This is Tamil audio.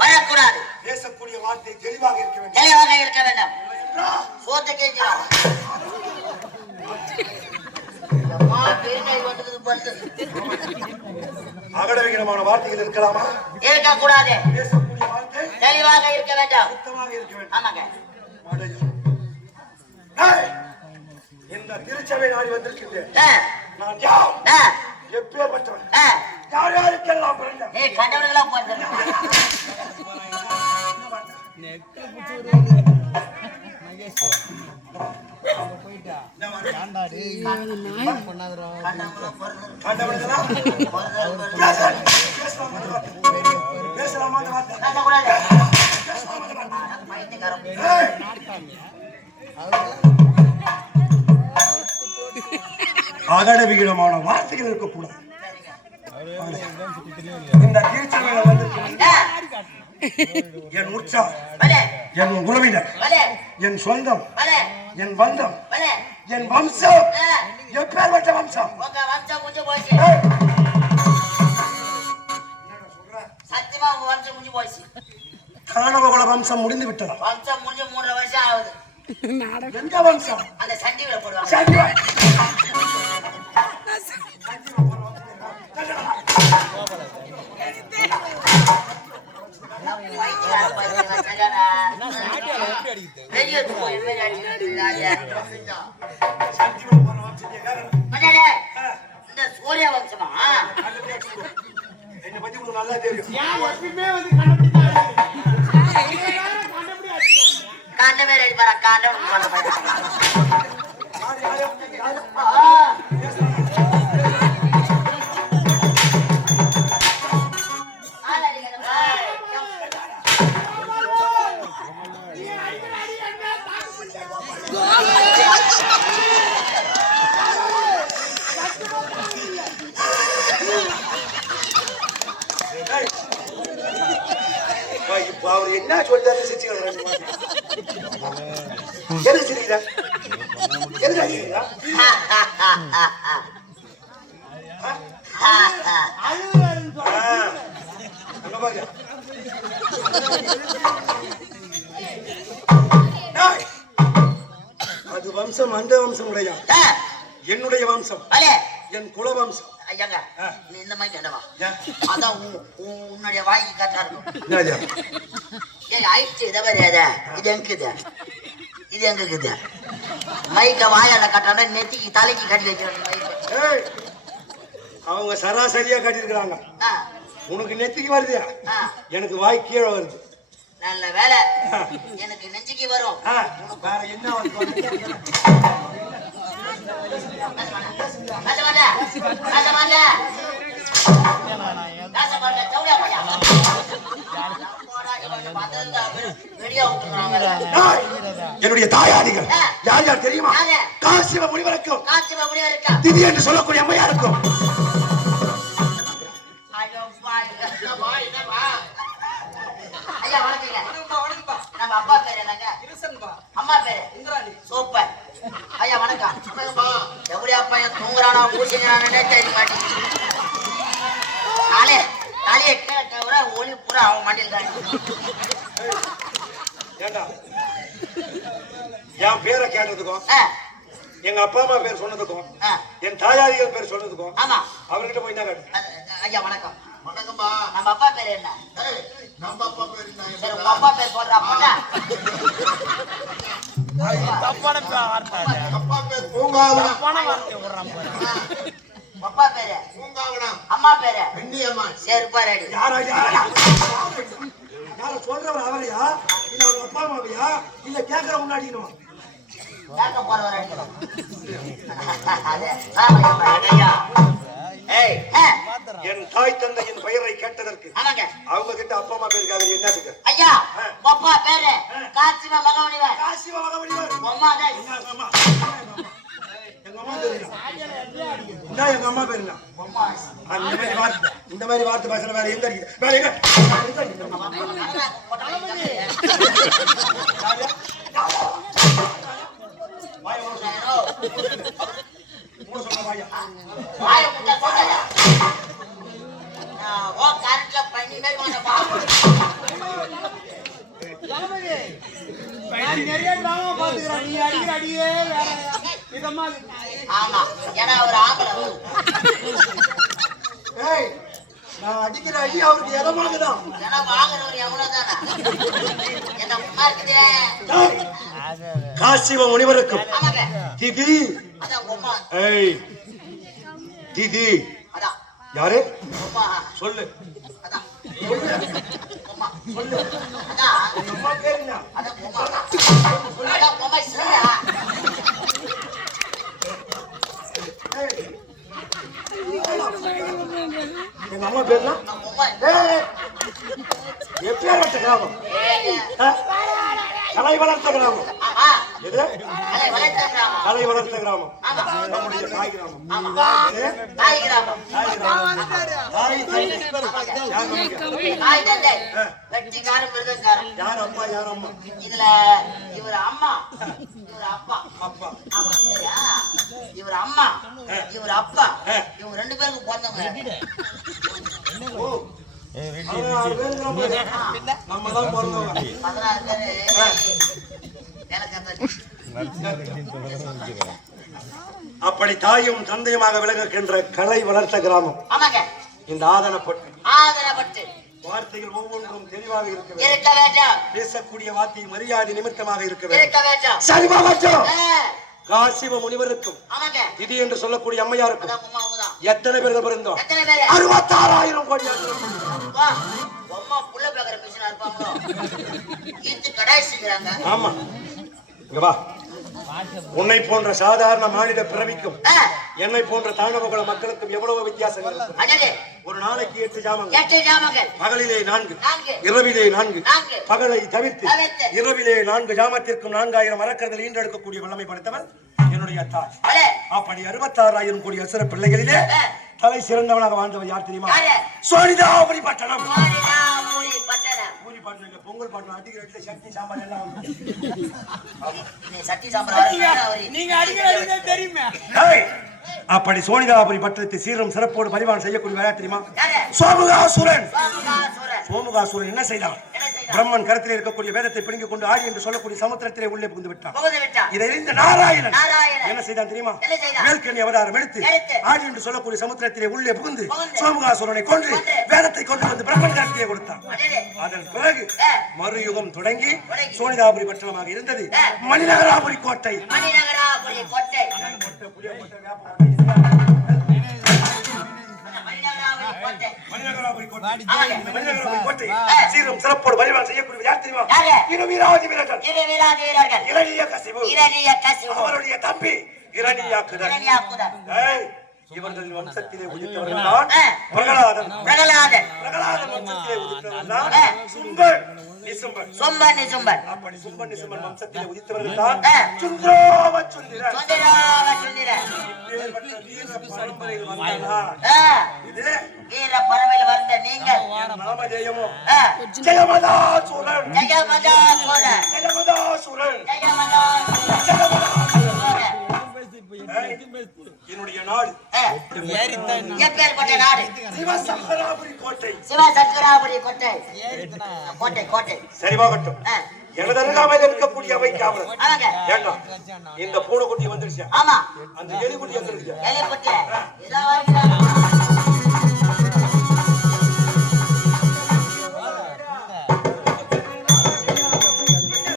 வரக்கூடாது. பேசக்கூடிய வார்த்தை தெளிவாக இருக்க வேண்டும். தெளிவாக இருக்க வேண்டும். சோத்த கேட்கிறோம் அகடவிகரமான வார்த்தைகள் இருக்கலாமா? இருக்கக்கூடாது. தெளிவாக இருக்க வேண்டும். சுத்தமாக இருக்க வேண்டும். ஆமாங்க. இந்த திருச்சபை நாடி வந்திருக்கின்றேன் நான் யார்? எப்பேற்பட்டவன். யார் யாருக்கெல்லாம் பிறந்த ஏய் கண்டவர்களாம் போறது கண்டவனுங்களா? பேச- பேசலாமா அந்த வார்த்தை? பேசலாமா அந்த வார்த்தை? பேசக்கூடாது பேசலாமா அந்த வார்த்தை? பைத்தியக்காரன் ஏய், அகடவிகரமான வார்த்தைகள் இருக்கக்கூடாது இந்த திருச்சபையில வந்து என் உற்சாகம் என் உறவினர் என் சொந்தம் என் பந்தம் என் வம்சம் எப்பேற்பட்ட வம்சம் வம்சம் உங்க வம்சம் முடிஞ்சு போச்சு. காணவகுல வம்சம் முடிந்து விட்டதா. வம்சம் முடிஞ்சு மூன்றரை வருஷம் ஆகுது. எந்த வம்சம்? அந்த சண்டிகளை போடுவாங்க. இந்த சூரிய வம்சமா? உங்களுக்கு நல்லா தெரியும். காண்ட பேர் அடிப்பாரா காண்ட சொல்ல பையன் யார், என்ன சொல்றாரு சிரிச்சுக்கிறாரு ரெண்டு மாசம். எதுக்கு சிரிக்கிறா? எதுக்கு அடிக்கிறீங்களா? ஆ, அங்க அது வம்சம் அந்த வம்சம் ஆ, என்னுடைய வம்சம். என் குல வம்சம் ஐயாங்க, ஆ. நீ இந்த மாதிரி என்னவா ஏன்? அதான் உன் உன்- உன்னுடைய வாய்க்கு கரெக்டா இருக்கும் ஆயிடுச்சு. இதை பாரு அத இது எங்க இது? இது எங்க இருக்குது மைக்க வாயால கட்டாம நெத்திக்கு தலைக்கு கட்டி வச்சிருக்க அவங்க சராசரியா கட்டியிருக்கிறாங்க. ஆ, உனக்கு நெத்திக்கு வருதியா? ஆ, எனக்கு வாய் கீழே வருது. நல்ல வேலை. எனக்கு நெஞ்சுக்கு வரும். வேற என்ன வருது? பேச மாட்டேன். என்னுடைய தாயாதிகள் ஆ. யார் யார் தெரியுமா? காசிவ முனிவருக்கும்? திதி என்று சொல்லக்கூடிய வணக்கங்க. நம்ம அப்பா பேரு என்னங்க? அம்மா பேரு? சூப்பர். ஐயா, வணக்கம். எப்படியா பையன் தூங்குறானா, ஊசிங்கிறானே தெரிய மாட்டேங்குது. தலையை கீழே தவிர ஒளி பூரா அவன் மண்டியில் தான் இருக்கு. ஏண்டா? என் பேரை கேட்டதுக்கும் எங்க அப்பா அம்மா பேர் சொன்னதுக்கும் என் தாயாதிகள் பேர் சொன்னதுக்கும் ஆமா. அவர்கிட்ட போய் தான் கேட்டு ஐயா வணக்கம். வணக்கம்மா. நம்ம அப்பா பேரு என்ன? நம்ம அப்பா பேரு என்ன? உங்க அப்பா பேர் சொல்றா போட்டா. அப்பா பேர் பூங்காவனம் அப்பா பேரு? பூங்காவனம். அம்மா பேரு? வெண்ணியம்மாள் செருப்பாரு அடி. யாரா யாரா? யார? சொல்றவர் அவரையா? இல்ல அவங்க அப்பா அம்மாவையா? இல்ல கேக்குற முன்னாடினுமா கேட்க போறவர் என் தாய் தந்தையின் பெயரை கேட்டதற்கு அவங்க கிட்ட அப்பா அம்மா பேருக்காக என்னத்துக்கு ஐயா அப்பா பேரு காசிம மகவனிவர் காசிவ மகவடிவர். அம்மா? இதான் இந்த மாதிரி வார்த்தை இந்த மாதிரி வார்த்தை பேசுற வேற எங்க நிறைய அடிக்கிற அடியே வேற. விதமா ஆமா. ஏன்னா அவர் ஆம்பளை. ஏய் நான் அடிக்கிற அடி அவருக்கு இதமாகுதான் ஏன்னா வாங்குறவர் எவ்வளவுதானா? என்ன உமா இருக்குது. காசிவ முனிவருக்கும் திதி. அதான் ஏய் திதி. அதான். யாரு? சொல்லு. அதான். சொல்லு. அதான். அம்மா பேரு என்ன? அதான் உமா. அதான் உமா சொல்லுடா ஏய். அம்மா பேருனா உமா ஏய் எப்பேற்பட்ட கிராமம்? கலை வளர்த்த கிராமம். எது? கலை வளர்த்த கிராமம். நம்முடைய தாய் கிராமம்? தாய் கிராமம். தாய் கிராமம். தாய் தந்தை. யார். வெட்டிக்காரன் அம்மா யார் அம்மா? இதுல இவர் அம்மா இவர் அப்பா. அப்பா. இவர் அம்மா இவர் அப்பா. இவங்க ரெண்டு பேருக்கு பிறந்தவங்க ஓ பதினாறு பேர் இருக்கிறோம். நம்ம தான் பிறந்தவங்க பதினாறு பேரு எனக்கு அந்த அப்படி தாயும் தந்தையுமாக விளங்குகின்ற கலை வளர்த்த கிராமம். இந்த ஆதனப்பட்டு. ஆதரப்பட்டு வார்த்தைகள் ஒவ்வொன்றும் தெளிவாக இருக்க வேண்டும். பேசக்கூடிய வார்த்தை மரியாதை நிமித்தமாக இருக்க வேண்டும். சரிமா காசிவ முனிவருக்கும் இது என்று சொல்லக்கூடிய அம்மையாருக்கும் எத்தனை பேர் பிறந்தோம்? எத்தனை பேரு? அறுபத்தாறாயிரம் கோடி வா உமா புள்ள பாக்குற பிசினா இருப்பாங்களோ? ஈத்து கடாய்ச்சிக்கிறாங்க. ஆமா. இங்க வா. உன்னை போன்ற சாதாரண மாநில பிறவிக்கும் என்னை போன்ற தாழ்நபகுல மக்களுக்கும் எவ்வளவு வித்தியாசங்கள் ஒரு நாளைக்கு எட்டு ஜாமங்கள். பகலிலே நான்கு இரவிலே நான்கு பகலை தவிர்த்து. இரவிலே நான்கு ஜாமத்திற்கும் நான்காயிரம் மரக்கர்கள் ஈன்றெடுக்கக்கூடிய வல்லமை படைத்தவர் என்னுடைய தாய் அப்படி அறுபத்தாறாயிரம் கோடி அசுர பிள்ளைகளிலே. தலை சிறந்தவனாக வாழ்ந்தவர் யார் தெரியுமா? சோனிதாபுரி பட்டணம். பட்டணம். பொங்கல் பாட்டில் அடிக்கிற இடத்துல சட்னி சாம்பார் எல்லாம் வந்து. நீ சட்டி சாம்பார் வரீங்க அவரு. நீங்க அடிக்கிற அடியே தெரியுமே? ஏய், அப்படி சோனிதாபுரி பட்டணத்தை சீரும் சிறப்போடு பரிமாணம் செய்யக்கூடிய விளையாட்டு தெரியுமா? சோமுகாசுரன். சோமுகாசுரன். சோமுகாசுரன் என்ன செய்தான் என்ன செய்தான்? பிரம்மன் கருத்திலே இருக்கக்கூடிய வேதத்தை பிடுங்கிக் கொண்டு ஆடி என்று சொல்லக்கூடிய சமுத்திரத்திலே உள்ளே புகுந்து விட்டான் இதை அறிந்த நாராயணன். என்ன செய்தான் தெரியுமா? வேல்கண்ணி அவதாரம் எடுத்து. ஆடி என்று சொல்லக்கூடிய சமுத்திரத்திலே உள்ளே புகுந்து. சோமுகாசுரனை கொன்று. வேதத்தை கொண்டு வந்து பிரம்மன் கருத்திலே கொடுத்தான் அதன் பிறகு. மறுயுகம் தொடங்கி. சோனிதாபுரி பட்டணமாக இருந்தது. மணிநகராபுரி கோட்டை மணிநகராபுரி கோட்டை கோட்டை. சீரும் சிறப்போடு பரிமாணம் செய்யக்கூடிய யார் தெரியுமா? யாரு? இரு வீராதி வீரர்கள். இரு வீராதி வீரர்கள். இரணிய கசிவு. இரணிய கசிவு. அவருடைய தம்பி இரணியாக்குதல் இரணியாக்குதல் ஏய், இவர்களின் வம்சத்திலே உதித்தவர்கள் தான் ஆ. பிரகலாதன். பிரகலாதன். பிரகலாதன் வம்சத்திலே உதித்தவர்கள் தான் ஆ. சும்பன். நிசும்பன். சொம்பன் நிசும்பன். அப்படி சும்பன் நிசும்பன் வம்சத்திலே உதித்தவர்கள் தான் ஆ. சுந்தரோம சுந்திரன் சுந்தராவ சுந்திரன் இப்பேற்பட்ட வீர பரம்பரையில் இது வீர நாமதேயமோ ஆ, ஜெயமதாசுரன் ஜெயமதா ஜெயமதாசுரன் ஜெயமதா சோழன் ஏய், என்னுடைய நாடு. எப்பேற்பட்ட நாடு. சிவசங்கராபுரி கோட்டை. சிவசங்கராபுரி கோட்டை. கோட்டை கோட்டை. சரிவாகட்டும் ஆ, எனது அருகாமையில் இருக்கக்கூடிய அவை காவலர். ஏண்டா? இந்த பூனைக்குட்டி வந்துருச்சு? ஆமா. அந்த எலிக்குட்டி வந்துருச்சு எலி